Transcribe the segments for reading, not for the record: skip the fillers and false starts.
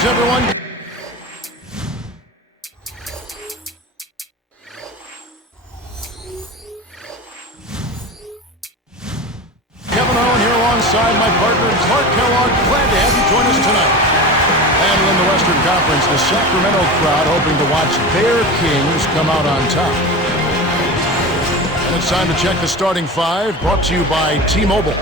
Greetings, everyone. Kevin Owen here alongside my partner, Clark Kellogg. Glad to have you join us tonight. And in the Western Conference, the Sacramento crowd hoping to watch their Kings come out on top. And it's time to check the starting five, brought to you by T-Mobile.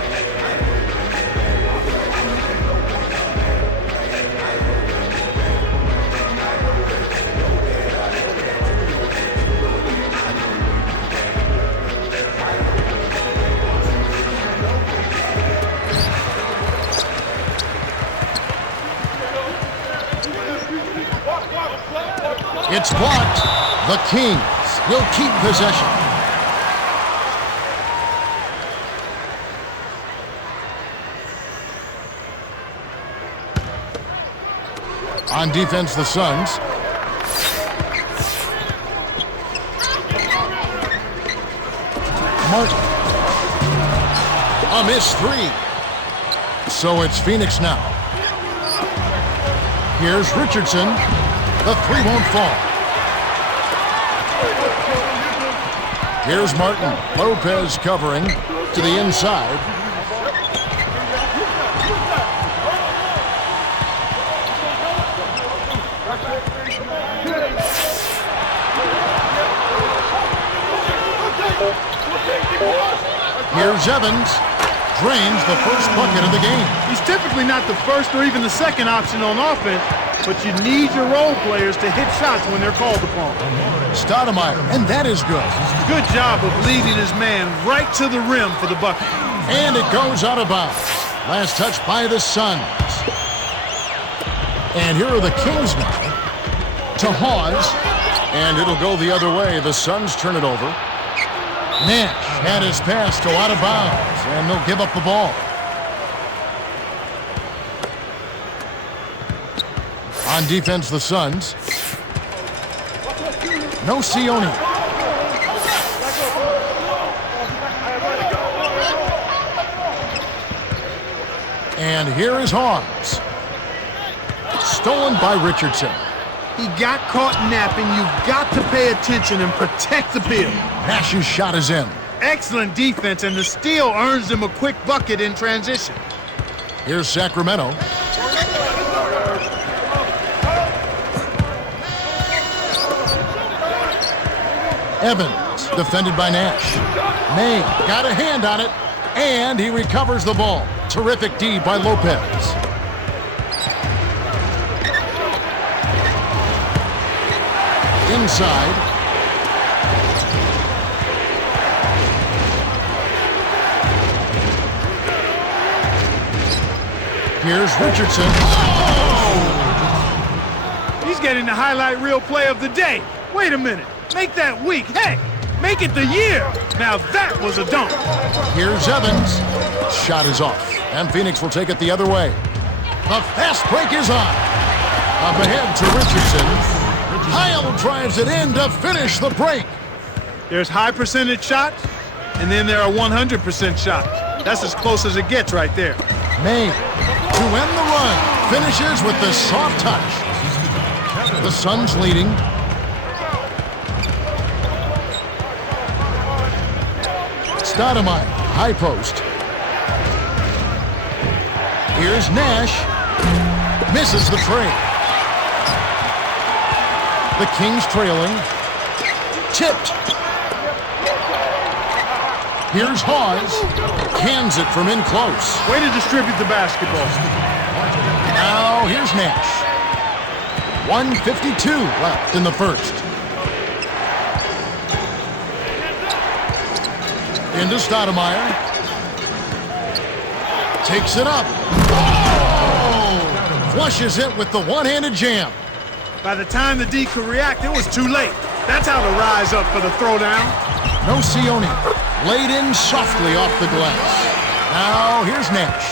It's blocked. The Kings will keep possession. On defense, the Suns. Martin. A missed three. So it's Phoenix now. Here's Richardson. The three won't fall. Here's Martin. Lopez covering to the inside. Here's Evans. Drains the first bucket of the game. He's typically not the first or even the second option on offense, but you need your role players to hit shots when they're called upon. Stoudemire, and that is good. Good job of leading his man right to the rim for the bucket. And it goes out of bounds. Last touch by the Suns. And here are the Kings now. To Hawes. And it'll go the other way. The Suns turn it over. Nash had his pass go out of bounds, and they'll give up the ball. On defense, the Suns. No Sione. And here is Hawes. Stolen by Richardson. He got caught napping. You've got to pay attention and protect the bill. Nash's shot is in. Excellent defense, and the steal earns him a quick bucket in transition. Here's Sacramento. Evans, defended by Nash. May got a hand on it, and he recovers the ball. Terrific D by Lopez. Inside. Here's Richardson. Oh! He's getting the highlight reel play of the day. Wait a minute. Make that week. Heck, make it the year. Now that was a dunk. Here's Evans. Shot is off. And Phoenix will take it the other way. The fast break is on. Up ahead to Richardson. Heil drives it in to finish the break. There's high percentage shots, and then there are 100% shots. That's as close as it gets right there. May, to end the run, finishes with the soft touch. The Suns leading. Stoudemire, high post. Here's Nash. Misses the trade. The Kings trailing. Tipped. Here's Hawes. Cans it from in close. Way to distribute the basketball. Now here's Nash. 1:52 left in the first. Into Stoudemire. Takes it up. Oh! Flushes it with the one-handed jam. By the time the D could react, it was too late. That's how to rise up for the throwdown. No Sione. Laid in softly off the glass. Now here's Nash.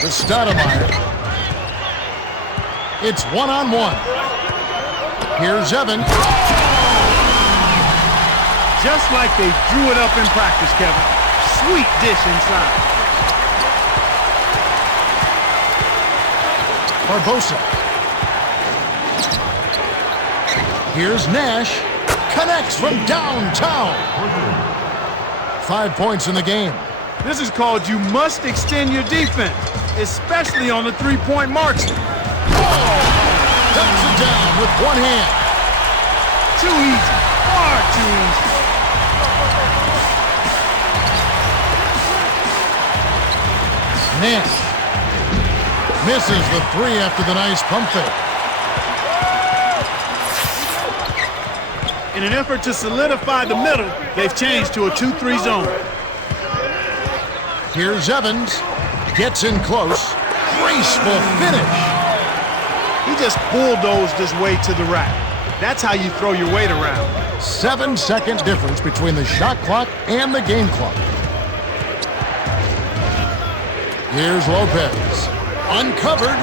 To Stoudemire. It's one-on-one. Here's Evans. Just like they drew it up in practice, Kevin. Sweet dish inside. Barbosa. Here's Nash. Connects from downtown. 5 points in the game. This is called you must extend your defense, especially on the three-point marks. Ducks it down with one hand. Too easy. Far too easy. Nash misses the three after the nice pump fake. In an effort to solidify the middle, they've changed to a 2-3 zone. Here's Evans. Gets in close. Graceful finish. He just bulldozed his way to the rack. That's how you throw your weight around. 7-second difference between the shot clock and the game clock. Here's Lopez. Uncovered.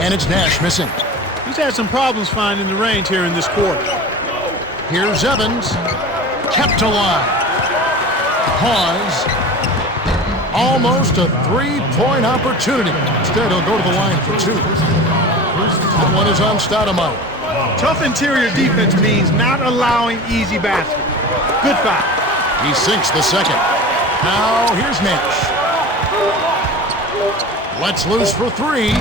And it's Nash missing. He's had some problems finding the range here in this quarter. Here's Evans. Kept alive. Pause. Almost a three-point opportunity. Instead, he'll go to the line for two. That one is on Stoudemire. Tough interior defense means not allowing easy baskets. Good foul. He sinks the second. Now, here's Nash. Lets loose for three.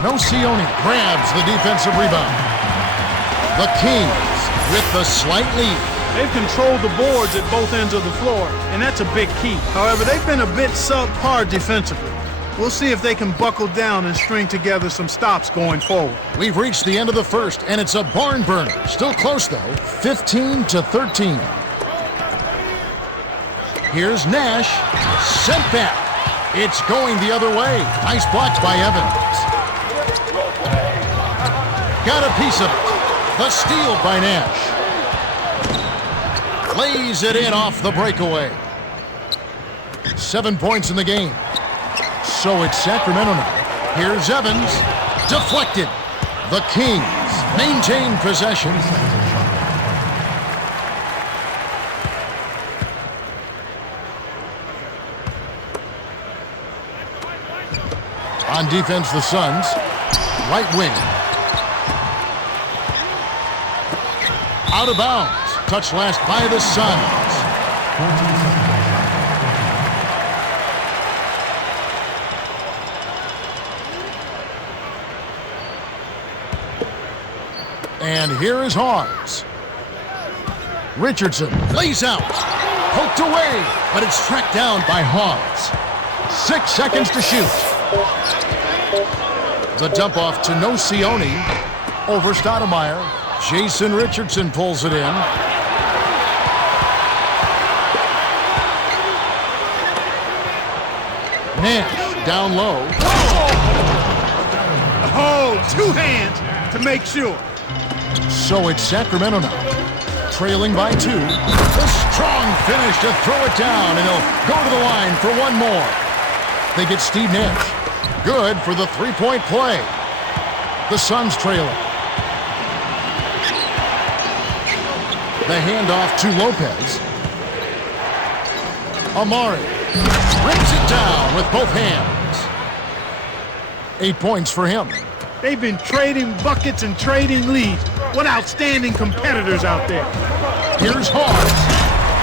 Nocioni grabs the defensive rebound. The Kings with the slight lead. They've controlled the boards at both ends of the floor, and that's a big key. However, they've been a bit subpar defensively. We'll see if they can buckle down and string together some stops going forward. We've reached the end of the first, and it's a barn burner. Still close, though. 15-13. Here's Nash. Sent back. It's going the other way. Nice block by Evans. Got a piece of it. The steal by Nash. Lays it in off the breakaway. 7 points in the game. So it's Sacramento now. Here's Evans. Deflected. The Kings maintain possession. On defense, the Suns. Right wing. Out of bounds. Touched last by the Suns. And here is Hawes. Richardson lays out. Poked away, but it's tracked down by Hawes. 6 seconds to shoot. The dump off to Nocioni. Over Stoudemire. Jason Richardson pulls it in. Nash down low. Oh, 2 hands to make sure. So it's Sacramento now, trailing by 2. A strong finish to throw it down, and he'll go to the line for one more. They get Steve Nash. Good for the three-point play. The Suns trailing. The handoff to Lopez. Amari rips it down with both hands. 8 points for him. They've been trading buckets and trading leads. What outstanding competitors out there. Here's Hawes.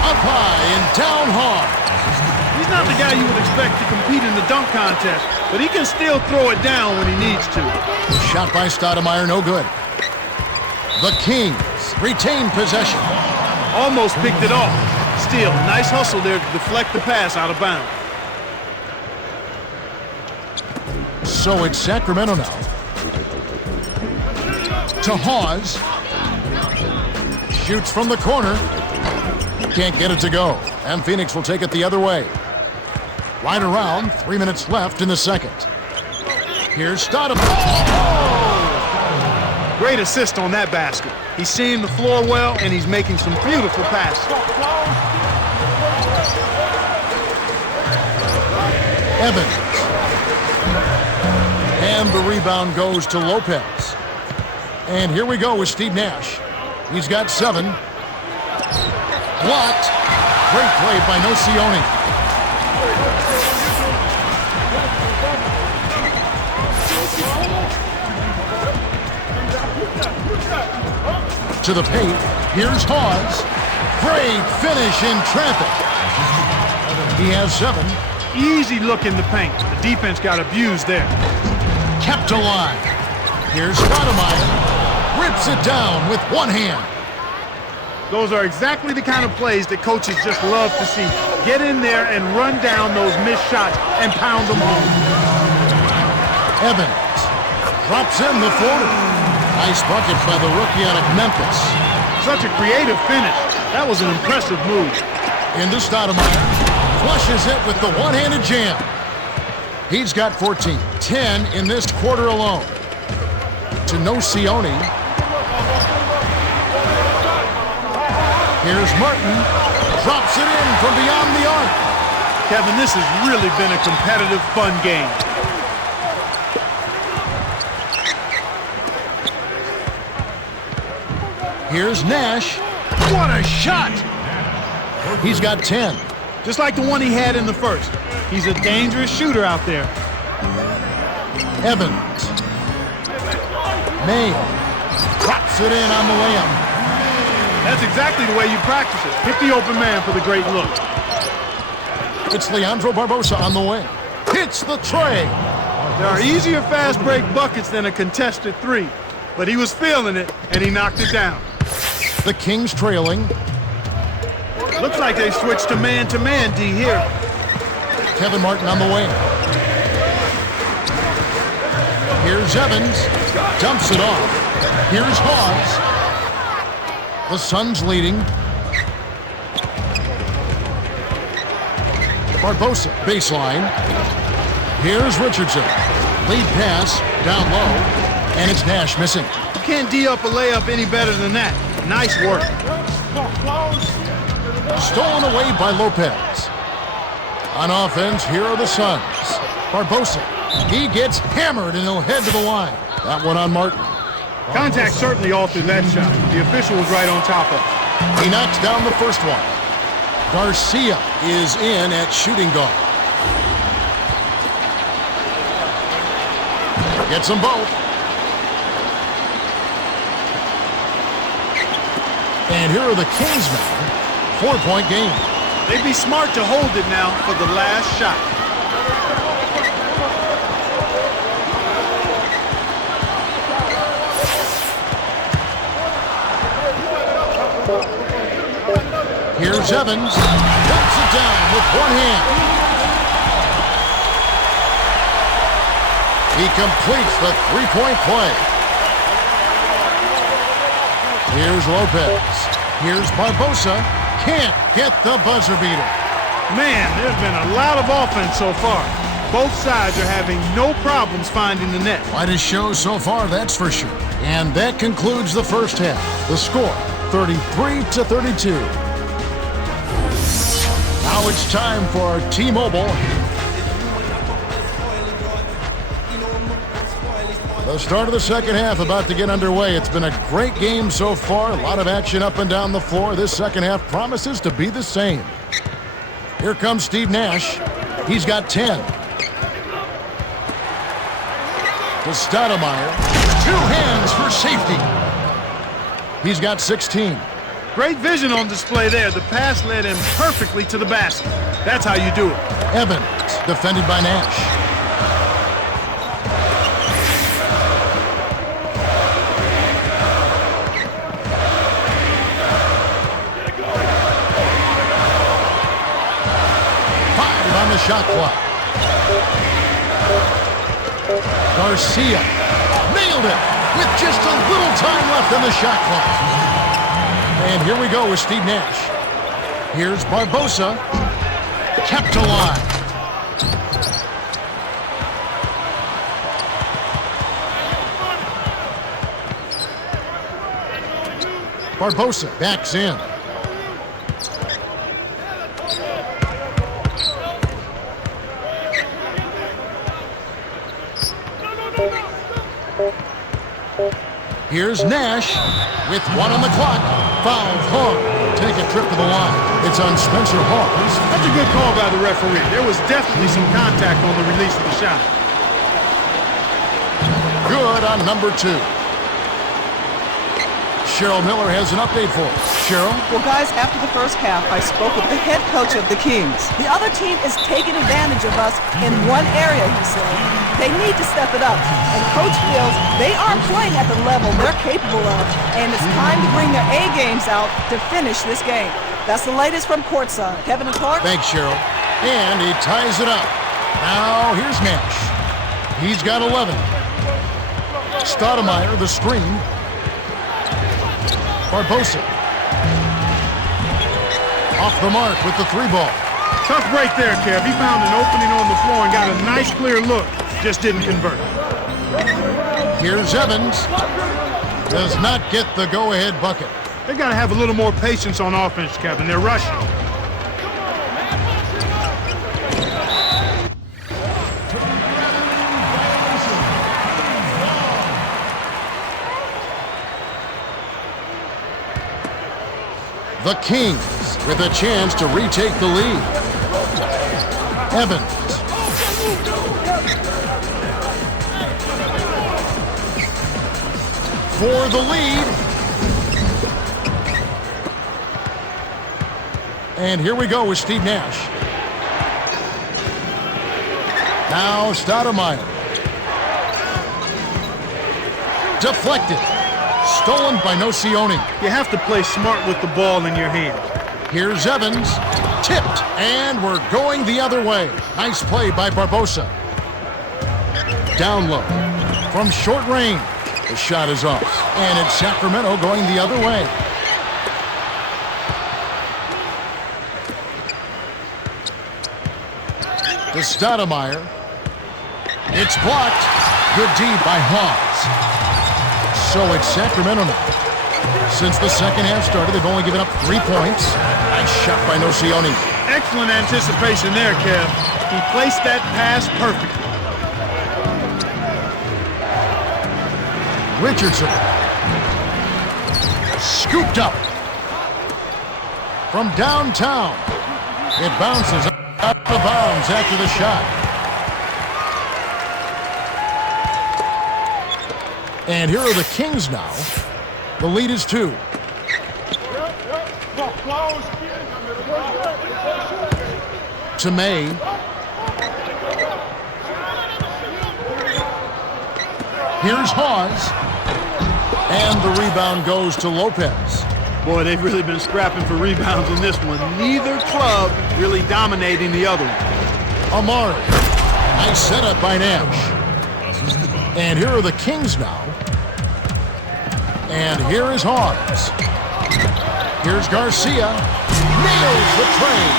Up high and down hard. He's not the guy you would expect to compete in the dunk contest, but he can still throw it down when he needs to. Shot by Stoudemire, no good. The Kings retain possession. Almost picked it off. Still, nice hustle there to deflect the pass out of bounds. So it's Sacramento now. To Hawes. Shoots from the corner. Can't get it to go. And Phoenix will take it the other way. Right around, 3 minutes left in the second. Here's Stoudemire. Great assist on that basket. He's seeing the floor well, and he's making some beautiful passes. Evans. And the rebound goes to Lopez. And here we go with Steve Nash. He's got 7. Blocked. Great play by Nocioni. To the paint. Here's Hawes. Great finish in traffic. He has 7. Easy look in the paint. The defense got abused there. Kept alive. Here's Stoudemire. Rips it down with one hand. Those are exactly the kind of plays that coaches just love to see. Get in there and run down those missed shots and pound them home. Evans drops in the floater. Nice bucket by the rookie out of Memphis. Such a creative finish. That was an impressive move. Into Stoudemire. Flushes it with the one-handed jam. He's got 14. 10 in this quarter alone. To Nocioni. Here's Martin. Drops it in from beyond the arc. Kevin, this has really been a competitive, fun game. Here's Nash. What a shot! He's got 10. Just like the one he had in the first. He's a dangerous shooter out there. Evans. May drops it in on the layup. That's exactly the way you practice it. Hit the open man for the great look. It's Leandro Barbosa on the wing. Hits the tray. There are easier fast break buckets than a contested 3, but he was feeling it, and he knocked it down. The Kings trailing. Looks like they switched to man-to-man D here. Kevin Martin on the wing. Here's Evans. Dumps it off. Here's Hawes. The Suns leading. Barbosa, baseline. Here's Richardson. Lead pass, down low, and it's Nash missing. You can't D up a layup any better than that. Nice work. Stolen away by Lopez. On offense, here are the Suns. Barbosa, he gets hammered and he'll head to the line. That one on Martin. Contact certainly altered that shot. The official was right on top of it. He knocks down the first one. Garcia is in at shooting guard. Gets them both. And here are the Kingsmen. 4-point game. They'd be smart to hold it now for the last shot. Here's Evans. Dumps it down with one hand. He completes the three-point play. Here's Lopez. Here's Barbosa. Can't get the buzzer beater. Man, there's been a lot of offense so far. Both sides are having no problems finding the net. Quite a show so far, that's for sure. And that concludes the first half. The score, 33-32. Now it's time for T-Mobile. The start of the second half about to get underway. It's been a great game so far. A lot of action up and down the floor. This second half promises to be the same. Here comes Steve Nash. He's got 10. To Stoudemire. 2 hands for safety. He's got 16. Great vision on display there. The pass led him perfectly to the basket. That's how you do it. Evans, defended by Nash. On the shot clock. Garcia nailed it with just a little time left on the shot clock. And here we go with Steve Nash. Here's Barbosa. Kept alive. Barbosa backs in. Here's Nash with 1 on the clock. Foul call. Take a trip to the line. It's on Spencer Hawes. That's a good call by the referee. There was definitely some contact on the release of the shot. Good on number 2. Cheryl Miller has an update for us. Cheryl? Well, guys, after the first half, I spoke with the head coach of the Kings. The other team is taking advantage of us in one area, he said. They need to step it up. And Coach feels they aren't playing at the level they're capable of, and it's time to bring their A games out to finish this game. That's the latest from courtside. Kevin and Clark? Thanks, Cheryl. And he ties it up. Now, here's Nash. He's got 11. Stoudemire, the screen. Barbosa. Off the mark with the 3 ball. Tough break there, Kev. He found an opening on the floor and got a nice clear look. Just didn't convert. Here's Evans. Does not get the go-ahead bucket. They got to have a little more patience on offense, Kevin. They're rushing. The Kings with a chance to retake the lead. Evans. For the lead. And here we go with Steve Nash. Now Stoudemire. Deflected. Stolen by Nocioni. You have to play smart with the ball in your hand. Here's Evans. Tipped. And we're going the other way. Nice play by Barbosa. Down low. From short range. The shot is off. And it's Sacramento going the other way. To Stoudemire. It's blocked. Good D by Hawes. So it's Sacramento now. Since the second half started, they've only given up 3 points. Nice shot by Nocioni. Excellent anticipation there, Kev. He placed that pass perfectly. Richardson. Scooped up. From downtown. It bounces out of bounds after the shot. And here are the Kings now. The lead is 2. To May. Here's Hawes. And the rebound goes to Lopez. Boy, they've really been scrapping for rebounds in this one. Neither club really dominating the other one. Amari. Nice setup by Nash. And here are the Kings now. And here is Hawes. Here's Garcia. Nails the trade.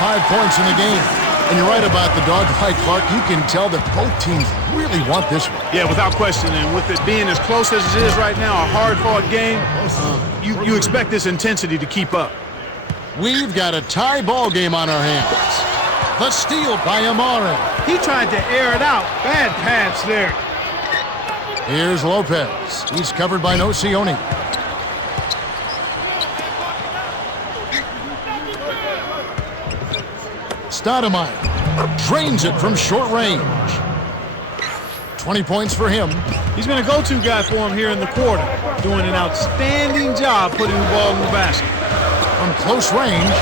5 points in the game. And you're right about the dogfight, Clark. You can tell that both teams really want this one. Yeah, without question. And with it being as close as it is right now, a hard-fought game, you expect this intensity to keep up. We've got a tie ball game on our hands. The steal by Amari. He tried to air it out. Bad pass there. Here's Lopez. He's covered by Nocioni. Stoudemire drains it from short range. 20 points for him. He's been a go-to guy for him here in the quarter, doing an outstanding job putting the ball in the basket. From close range,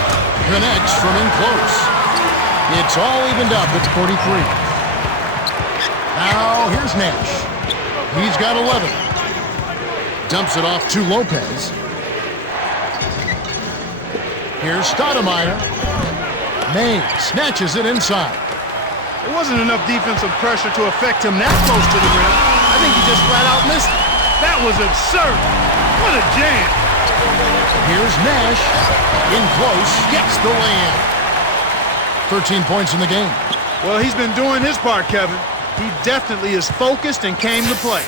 connects from in close. It's all evened up at 43. Now here's Nash. He's got 11. Dumps it off to Lopez. Here's Stoudemire. May snatches it inside. There wasn't enough defensive pressure to affect him that close to the rim. I think he just flat out missed it. That was absurd. What a jam. Here's Nash. In close. Gets the lay-in. 13 points in the game. Well, he's been doing his part, Kevin. He definitely is focused and came to play.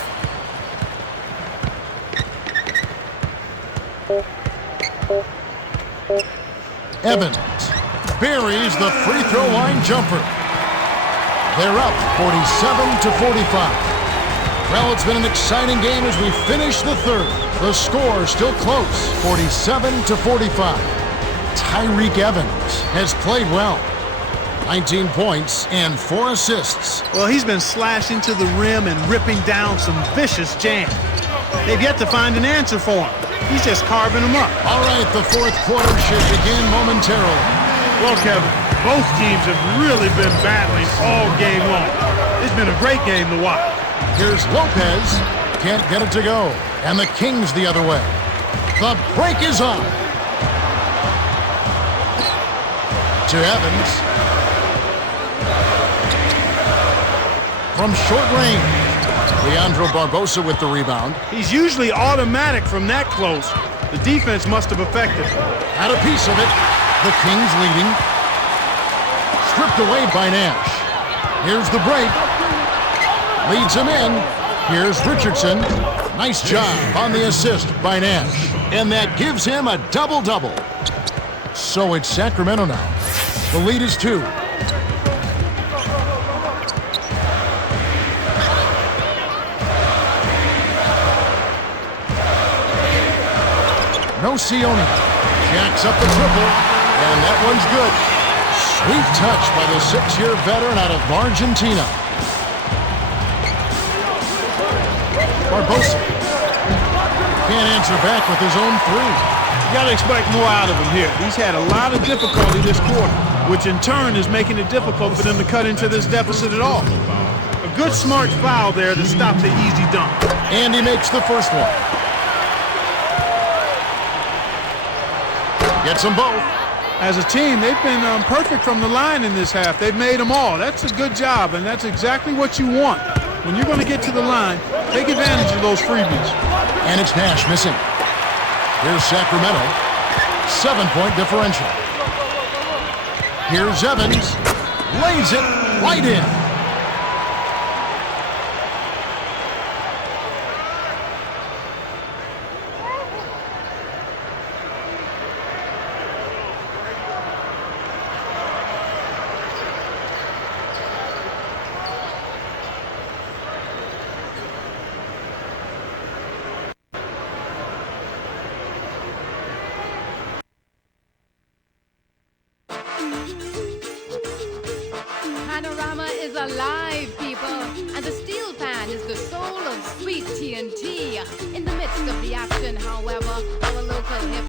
Evans buries the free throw line jumper. They're up 47-45. Well, it's been an exciting game as we finish the third. The score still close, 47-45. Tyreke Evans has played well. 19 points and 4 assists. Well, he's been slashing to the rim and ripping down some vicious jams. They've yet to find an answer for him. He's just carving them up. All right, the fourth quarter should begin momentarily. Well, Kevin, both teams have really been battling all game long. It's been a great game to watch. Here's Lopez. Can't get it to go. And the Kings the other way. The break is on. To Evans. From short range. Leandro Barbosa with the rebound. He's usually automatic from that close. The defense must have affected him. Had a piece of it. The Kings leading. Stripped away by Nash. Here's the break. Leads him in. Here's Richardson. Nice job on the assist by Nash. And that gives him a double-double. So it's Sacramento now. The lead is 2. No Sione. Jacks up the triple. And that one's good. Sweet touch by the 6-year veteran out of Argentina. Barbosa. Can't answer back with his own 3. You got to expect more out of him here. He's had a lot of difficulty this quarter, which in turn is making it difficult for them to cut into this deficit at all. A good smart foul there to stop the easy dunk. And he makes the first one. Gets them both. As a team, they've been perfect from the line in this half. They've made them all. That's a good job, and that's exactly what you want. When you're going to get to the line, take advantage of those freebies. And it's Nash missing. Here's Sacramento. 7-point differential. Here's Evans. Lays it right in. Panorama is alive, people, and the steel pan is the soul of sweet TNT. In the midst of the action, however, our local hip